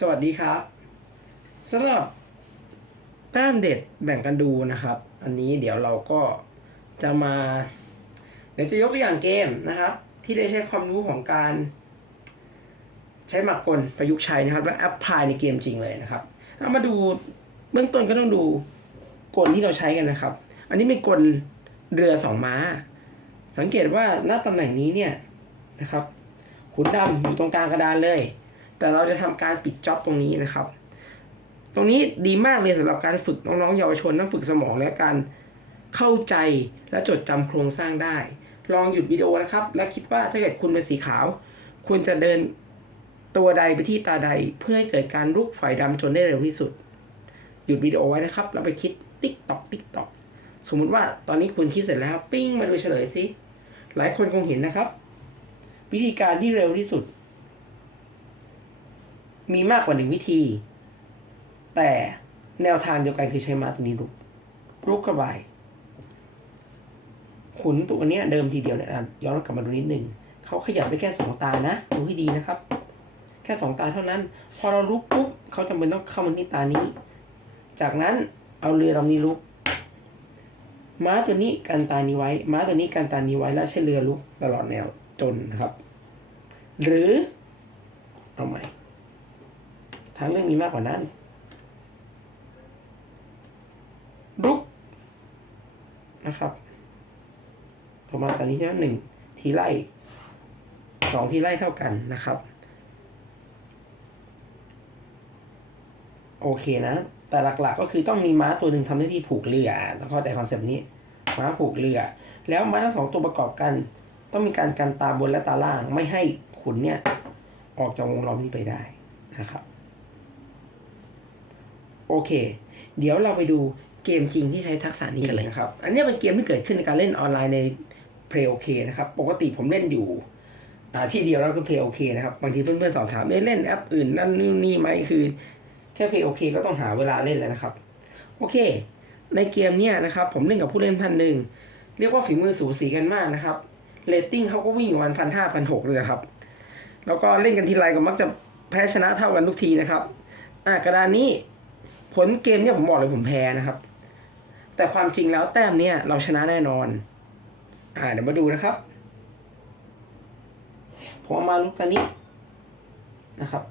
สวัสดีครับสำหรับแต้มเด็ดแบ่งกันดูนะครับ อันนี้เดี๋ยวเราก็จะมา เดี๋ยวจะยกตัวอย่างเกมนะครับ ที่ได้ใช้ความรู้ของการ ใช้หมากกลประยุกต์ใช้นะครับ และแอปพลายในเกมจริงเลยนะครับเรามาดูเบื้องต้นก็ต้องดูกลที่เราใช้กันนะครับ อันนี้เป็นกลเรือสองม้า สังเกตว่าหน้าตำแหน่งนี้เนี่ยนะครับขุนดำอยู่ตรงกลางกระดานเลย แต่เราจะทำการปิดจ็อบตรงนี้นะครับ ตรงนี้ดีมากเลยสำหรับการฝึกน้องๆเยาวชนทั้งฝึกสมองและการเข้าใจและจดจำโครงสร้างได้ ลองหยุดวิดีโอนะครับ และคิดว่าถ้าเกิดคุณเป็นสีขาว คุณจะเดินตัวใดไปที่ตาใดเพื่อให้เกิดการลุกฝ่ายดำจนได้เร็วที่สุด หยุดวิดีโอไว้นะครับ แล้วไปคิดติ๊กตอกติ๊กตอกสมมุติว่าตอนนี้คุณคิดเสร็จแล้วปิ้งมาดูเฉลยสิหลายคนคงเห็นนะครับ วิธีการที่เร็วที่สุด มีมากกว่าหนึ่งวิธี แต่แนวทางเดียวกันคือใช้ม้าตัวนี้ลุกลุกกระบายขุนตัวเนี้ยเดิมทีเดียวเนี่ยย้อนกลับมาดูนิดหนึ่งเขาขยับไปแค่สองตานะดูให้ดีนะครับ แค่สองตาเท่านั้น พอเราลุกปุ๊บเขาจำเป็นต้องเข้ามาที่ตานี้ จากนั้นเอาเรือลำนี้ลุก ม้าตัวนี้กันตานี้ไว้ ม้าตัวนี้กันตานี้ไว้แล้วใช้เรือลุกตลอดแนวจนนะครับ หรือางเรื่องมีมากกว่านั้นลุกนะครับ ประมาณตอนนี้ใช่ไหมหนึ่งทีไล่สองทีไล่เท่ากันนะครับ โอเคนะ แต่หลักๆก็คือต้องมีม้าตัวหนึ่งทำหน้าที่ผูกเรือต้องเข้าใจคอนเซปต์นี้ ม้าผูกเรือ แล้วม้าทั้งสองตัวประกอบกัน ต้องมีการกันตาบนและตาล่างไม่ให้ขุนเนี่ย ออกจากวงล้อมนี้ไปได้นะครับ โอเค เดี๋ยวเราไปดูเกมจริงที่ใช้ทักษะนี้กันเลยนะครับ อันนี้เป็นเกมที่เกิดขึ้นในการเล่นออนไลน์ใน Play OK นะครับ ปกติผมเล่นอยู่อ่าที่เดียวแล้วก็ Play OK นะครับ บางทีเพื่อนๆสอบถามเอ๊ะเล่นแอปอื่นนั่นนู่นนี่ไหมคือ แค่ Play OK ก็ต้องหาเวลาเล่นแล้วนะครับ โอเค ในเกมเนี้ยนะครับ ผมเล่นกับผู้เล่นท่านหนึ่งเรียกว่าฝีมือสูสีกันมากนะครับเรตติ้งเขาก็วิ่งอยู่วันพันห้าพันหกเลยครับ แล้วก็เล่นกันทีไรก็มักจะแพ้ชนะเท่ากันทุกทีนะครับ อ่ากระดานนี้ ผลเกมเนี่ยผมบอกเลยผมแพ้นะครับ แต่ความจริงแล้วแต้มเนี่ยเราชนะแน่นอน อ่าเดี๋ยวมาดูนะครับผมเอมาลุกตานี้นะครับ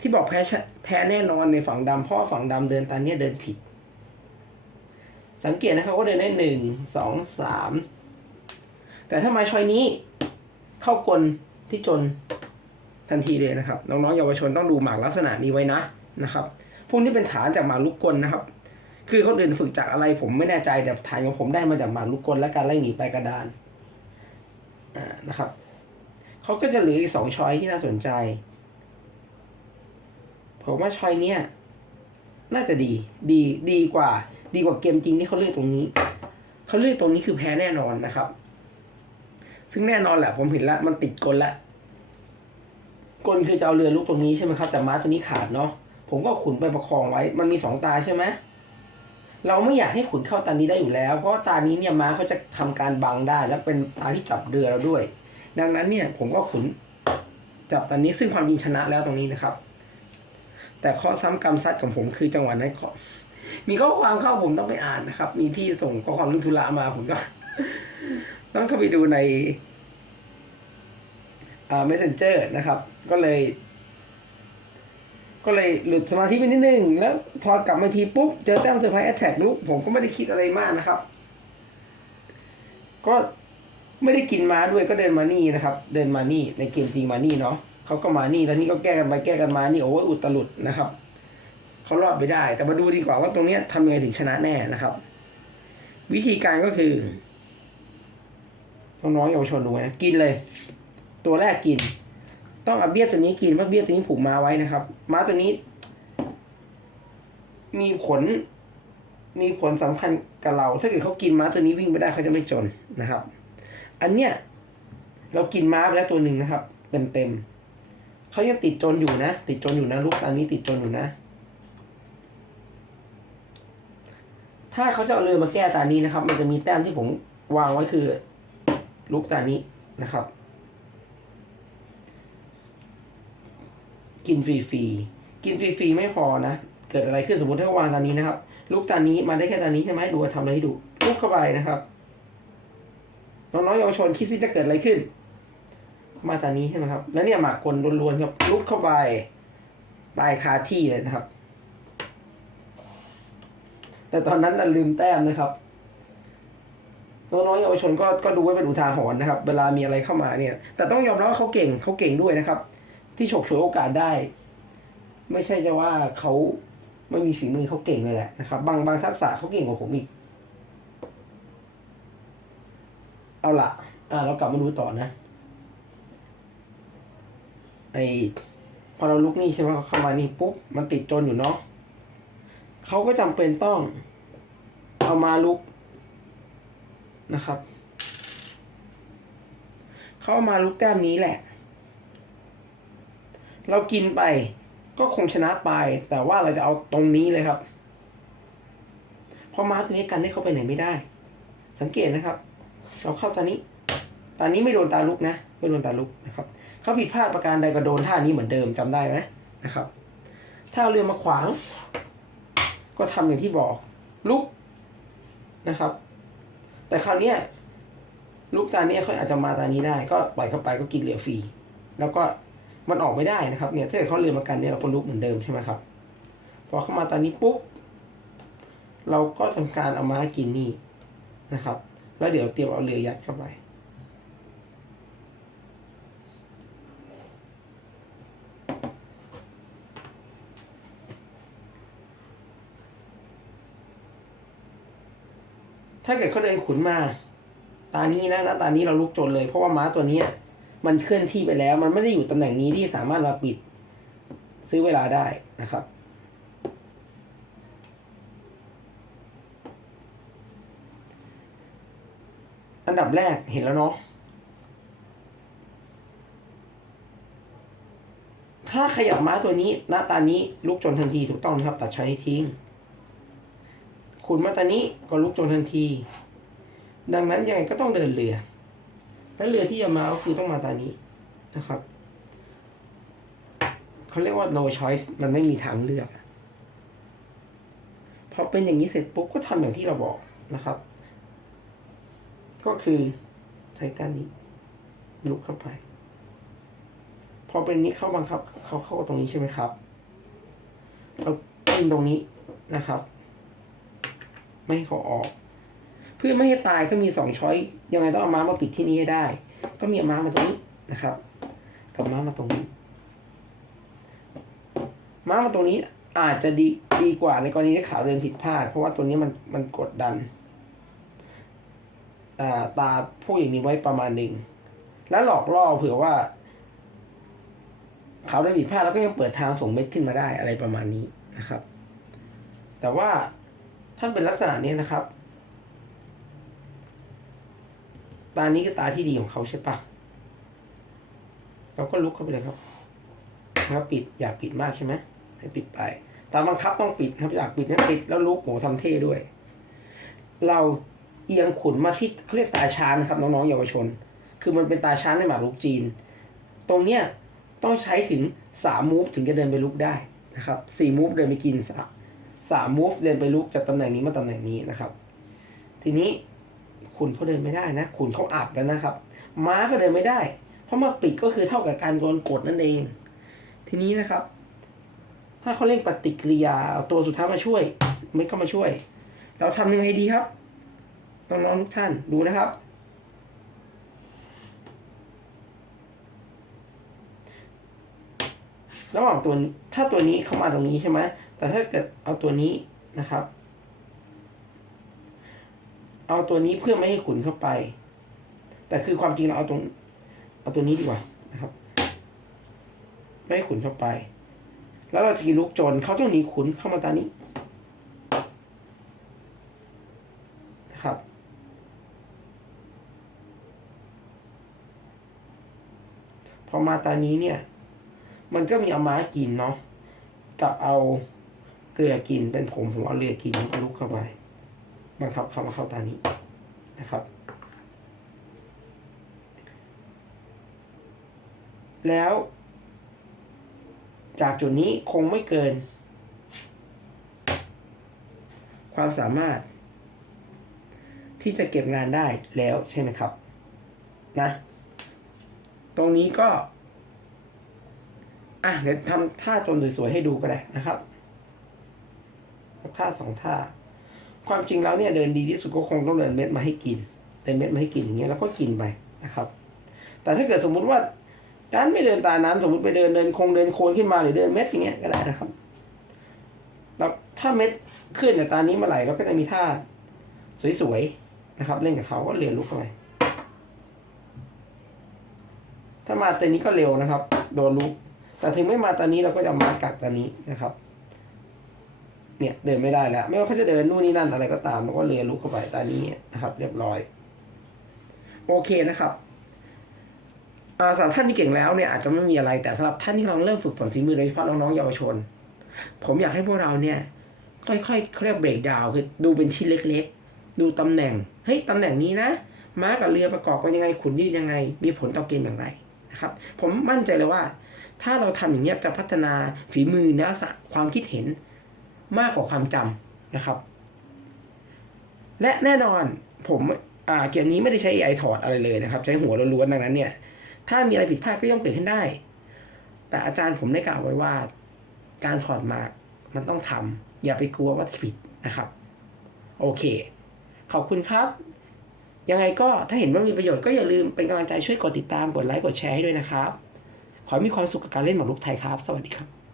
ที่บอกแพ้ชแพ้แน่นอนในฝั่งดำเพราะว่าฝั่งดำเดินตาเนี้ยเดินผิด สังเกตนะครับว่าเดินได้หนึ่งสองสามแต่ถ้ามาชอยนี้เข้ากลที่จนทันทีเลยนะครับ น้องๆเยาวชนต้องดูหมากลักษณะนี้ไว้นะนะครับ พวกนี้เป็นฐานจากหมาลุกกลนะครับ คือเขาเดินฝึกจากอะไรผมไม่แน่ใจแต่ฐานของผมได้มาจากหมาลุกกลและการไล่หนีไปกระดานอ่านะครับเขาก็จะเหลืออีกสองช้อยที่น่าสนใจ ผมว่าช้อยเนี้ยน่าจะดี ดีดีกว่า ดีกว่าเกมจริงที่เขาเลือกตรงนี้เขาเลือกตรงนี้คือแพ้แน่นอนนะครับ ซึ่งแน่นอนแหละ ผมเห็นแล้วมันติดกลแล้วกลคือจะเอาเรือลุกตรงนี้ใช่ไหมครับแต่ม้าตัวนี้ขาดเนาะ ผมก็ขุนไปประคองไว้ มันมีสองตาใช่ไหมเราไม่อยากให้ขุนเข้าตานี้ได้อยู่แล้ว เพราะว่าตานี้เนี่ยม้าเขาจะทำการบังได้ แล้วเป็นตาที่จับเรือเราด้วย ดังนั้นเนี่ยผมก็ขุนจับตานี้ซึ่งความจริงชนะแล้วตรงนี้นะครับ แต่ข้อซ้ำกรรมซัดของผมคือจังหวะนั้นขอมีข้อความเข้าผมต้องไปอ่านนะครับ มีพี่ส่งข้อความเรื่องธุระมาผมก็ ต้องเข้าไปดูในอ่า messenger นะครับ ก็เลย ก็เลยหลุดสมาธิไปนิดนึง แล้วพอกลับมาทีปุ๊บ เจอแต้มเซอร์ไพรส์แอตแทกลุกผมก็ไม่ได้คิดอะไรมากนะครับ ก็ไม่ได้กินม้าด้วยก็เดินมานี่นะครับ เดินมานี่ในเกมจริงมานี่เนาะเขาก็มานี่แล้วนี่ก็แก้กันไปแก้กันมานี่โอ้ยอุตลุดนะครับเขารอดไปได้ แต่มาดูดีกว่าว่าตรงเนี้ยทำยังไงถึงชนะแน่นะครับ วิธีการก็คือน้องๆเยาวชนดูนะกินเลย ตัวแรกกิน ต้องเอาเบี้ยตัวนี้กินเพราะเบี้ยตัวนี้ผูกมาไว้นะครับ ม้าตัวนี้ มีผล มีผลสำคัญกับเรา ถ้าเกิดเขากินม้าตัวนี้วิ่งไม่ได้เขาจะไม่จนนะครับ อันเนี้ยเรากินม้าไปแล้วตัวหนึ่งนะครับ เต็มเต็มเขายังติดจนอยู่นะ ติดจนอยู่นะลูกตานี้ติดจนอยู่นะ ถ้าเขาจะเอาเรือมาแก้ตานี้นะครับ มันจะมีแต้มที่ผมวางไว้คือลูกตานี้นะครับ กินฟรีๆกินฟรีๆไม่พอนะ เกิดอะไรขึ้นสมมติถ้าวางตอนนี้นะครับ ลูกตอนนี้มาได้แค่ตอนนี้ใช่ไหมดูว่าทำอะไรให้ดูลูกเข้าไปนะครับน้องๆเยาวชนคิดซิจะเกิดอะไรขึ้น มาตอนนี้ใช่ไหมครับ แล้วเนี่ยหมากกลล้วนๆครับลุกเข้าไปตายคาที่เลยนะครับ แต่ตอนนั้นน่ะลืมแต้มนะครับน้องๆเยาวชนก็ก็ดูไว้เป็นอุทาหรณ์นะครับ เวลามีอะไรเข้ามาเนี่ย แต่ต้องยอมรับว่าเขาเก่งเขาเก่งด้วยนะครับ ที่ฉกฉวยโอกาสได้ ไม่ใช่จะว่าเขาไม่มีฝีมือเขาเก่งเลยแหละนะครับ บางบางทักษะเขาเก่งกว่าผมอีก เอาละอ่าเรากลับมาดูต่อนะไอพอเราลุกนี่ใช่ไหมเข้ามานี่ปุ๊บมันติดจนอยู่เนาะเขาก็จำเป็นต้องเอามาลุกนะครับ เขาเอามาลุกแต้มนี้แหละ เรากินไป ก็คงชนะไป แต่ว่าเราจะเอาตรงนี้เลยครับพราะมาตัวนี้กันให้เขาไปไหนไม่ได้ สังเกตนะครับ เราเข้าตานี้ตอนนี้ไม่โดนตาลุกนะ ไม่โดนตาลุกนะครับเขาผิดพลาดประการใดก็โดนท่านี้เหมือนเดิมจำได้ไหมนะครับ ถ้าเาเรือมาขวาง ก็ทำอย่างที่บอก ลุกนะครับ แต่คราวนี้ลูกตาเนี้ยเขาอาจจะมาตานี้ได้ ก็ปล่อยเข้าไปก็กินเหลือฟรีแล้วก็ มันออกไม่ได้นะครับเนี่ยถ้าเกิดเขาเรือมากันเนี่ยเราก็ลุกเหมือนเดิมใช่ไหมครับ พอเข้ามาตานี้ปุ๊บเราก็ทำการเอามากินนี่นะครับ แล้วเดี๋ยวเตรียมเอาเรือยัดเข้าไปถ้าเกิดเขาเดินขุนมา ตานี้นะนะตานี้เราลุกจนเลย เพราะว่าม้าตัวนี้ มันเคลื่อนที่ไปแล้ว มันไม่ได้อยู่ตำแหน่งนี้ที่สามารถมาปิด ซื้อเวลาได้นะครับ อันดับแรกเห็นแล้วเนาะถ้าขยับม้าตัวนี้ หน้าตานี้ลุกจนทันทีถูกต้องนะครับ ตัดช้อยนี้ทิ้งขุนมาตานี้ก็ลุกจนทันที ดังนั้นยังไงก็ต้องเดินเรือ และเรือที่จะมาก็คือต้องมาตานี้นะครับเขาเรียกว่า no choice มันไม่มีทางเลือกพอเป็นอย่างนี้เสร็จปุ๊บก็ทำอย่างที่เราบอกนะครับ ก็คือใช้ต้านนี้ลุกเข้าไปพอเป็นนี้เข้าบังคับเขาเข้าตรงนี้ใช่ไหมครับ เรากินตรงนี้นะครับ ไม่ให้เขาออก เพื่อไม่ให้ตายก็มีสองช้อยยังไงต้องเอาม้ามาปิดที่นี่ให้ได้ ก็มีม้ามาตรงนี้นะครับกับม้ามาตรงนี้ ม้ามาตรงนี้อาจจะดีดีกว่าในกรณีที่ขาวเดินผิดพลาด เพราะว่าตัวนี้มันมันกดดันาตาพวกอย่างนี้ไว้ประมาณหนึ่ง แล้วหลอกล่อเผื่อว่าเขาได้ผิดพลาดแล้วก็ยังเปิดทางส่งเม็ดขึ้นมาได้อะไรประมาณนี้นะครับ แต่ว่าถ้าเป็นลักษณะนี้นะครับ ตานี้คือตาที่ดีของเขาใช่ปะเราก็ลุกเข้าไปเลยครับนะครับปิดอยากปิดมากใช่ไหมให้ปิดไป ตามบังคับต้องปิดครับอยากปิดไม่ปิดแล้วลุกโหทำเท่ด้วย เราเอียงขุนมาที่เขาเรียกตาชานนะครับน้องๆเยาวชน คือมันเป็นตาชานในหมากรุกจีน ตรงเนี้ยต้องใช้ถึงสามมูฟถึงจะเดินไปลุกได้นะครับสี่มูฟเดินไปกินสามสามมูฟเดินไปลุกจากตำแหน่งนี้มาตำแหน่งนี้นะครับ ทีนี้ ขุนเขาเดินไม่ได้นะขุนเขาอับแล้วนะครับ ม้าก็เดินไม่ได้ เพราะมาปิดก็คือเท่ากับการโดนกดนั่นเอง ทีนี้นะครับ ถ้าเขาเร่งปฏิกิริยาเอาตัวสุดท้ายมาช่วยไม่ก็มาช่วย เราทำยังไงดีครับน้องๆทุกท่านดูนะครับ ระหว่างตัวถ้าตัวนี้เข้ามาตรงนี้ใช่ไหมแต่ถ้าเกิดเอาตัวนี้นะครับ เอาตัวนี้เพื่อไม่ให้ขุนเข้าไป แต่คือความจริงเราเอาตรงเอาตัวนี้ดีกว่านะครับ ไม่ให้ขุนเข้าไป แล้วเราจะกินลูกจรเขาต้องหนีขุนเข้ามาตานี้นะครับพอมาตานี้เนี่ย มันก็มีเอาม้ากินเนาะกับเอาเรือกินเป็นผมผมเอาเรือกินแล้วก็ลุกเข้าไป บังคับเข้ามาเข้าตานี้นะครับ แล้ว จากจุดนี้คงไม่เกิน ความสามารถ ที่จะเก็บงานได้แล้วใช่ไหมครับ นะ ตรงนี้ก็ อะ เดี๋ยวทำท่าจนสวยๆให้ดูก็ได้นะครับท่าสองท่า ความจริงแล้วเนี่ยเดินดีที่สุดก็คงต้องเดินเม็ดมาให้กิน เดินเม็ดมาให้กินอย่างเงี้ยแล้วก็กินไปนะครับ แต่ถ้าเกิดสมมุติว่าดันไม่เดินตานั้นสมมติไปเดินเดินคงเดินโคนขึ้นมาหรือเดินเม็ดอย่างเงี้ยก็ได้นะครับ แล้วถ้าเม็ดขึ้นเนี่ยตานี้มื่อไหร่เราก็จะมีท่าสวยๆนะครับ เล่นกับเขาก็เรียนรู้เข้าไปถ้ามาตอนนี้ก็เร็วนะครับ โดนลุกแต่ถึงไม่มาตอนนี้เราก็จะมากักตอนนี้นะครับ เนี่ยเดินไม่ได้แล้ว ไม่ว่าเขาจะเดินนู่นนี่นั่นอะไรก็ตามเราก็เรียลุกเข้าไปตอนนี้นะครับ เรียบร้อย โอเคนะครับอ่าสำหรับท่านที่เก่งแล้วเนี่ยอาจจะไม่มีอะไรแต่สำหรับท่านที่กำลังเริ่มฝึกฝนฝีมือโดยเฉพาะน้องๆเยาวชน ผมอยากให้พวกเราเนี่ยค่อยๆเขาเรียกเบรกดาวคือดูเป็นชิ้นเล็ก ๆ ดูตำแหน่งเฮ้ยตำแหน่งนี้นะม้ากับเรือประกอบกันยังไงขุนยืดยังไง มีผลต่อเกมอย่างไรนะครับ ผมมั่นใจเลยว่า ถ้าเราทำอย่างนี้ยจะพัฒนาฝีมือนลักษะความคิดเห็น มากกว่าความจำนะครับ และแน่นอนผมอ่าเกมนี้ไม่ได้ใช้ AI ถอดอะไรเลยนะครับ ใช้หัวล้วนๆดังนั้นเนี่ย ถ้ามีอะไรผิดพลาดก็ย่อมเกิดขึ้นได้ แต่อาจารย์ผมได้กล่าวไว้ว่า การถอดมามันต้องทำอย่าไปกลัวว่าผิดนะครับ โอเค ขอบคุณครับ ยังไงก็ถ้าเห็นว่ามีประโยชน์ก็อย่าลืมเป็นกำลังใจช่วยกดติดตามกดไลค์กดแชร์ให้ด้วยนะครับ ขอให้มีความสุขกับการเล่นหมากรุกไทยครับ สวัสดีครับ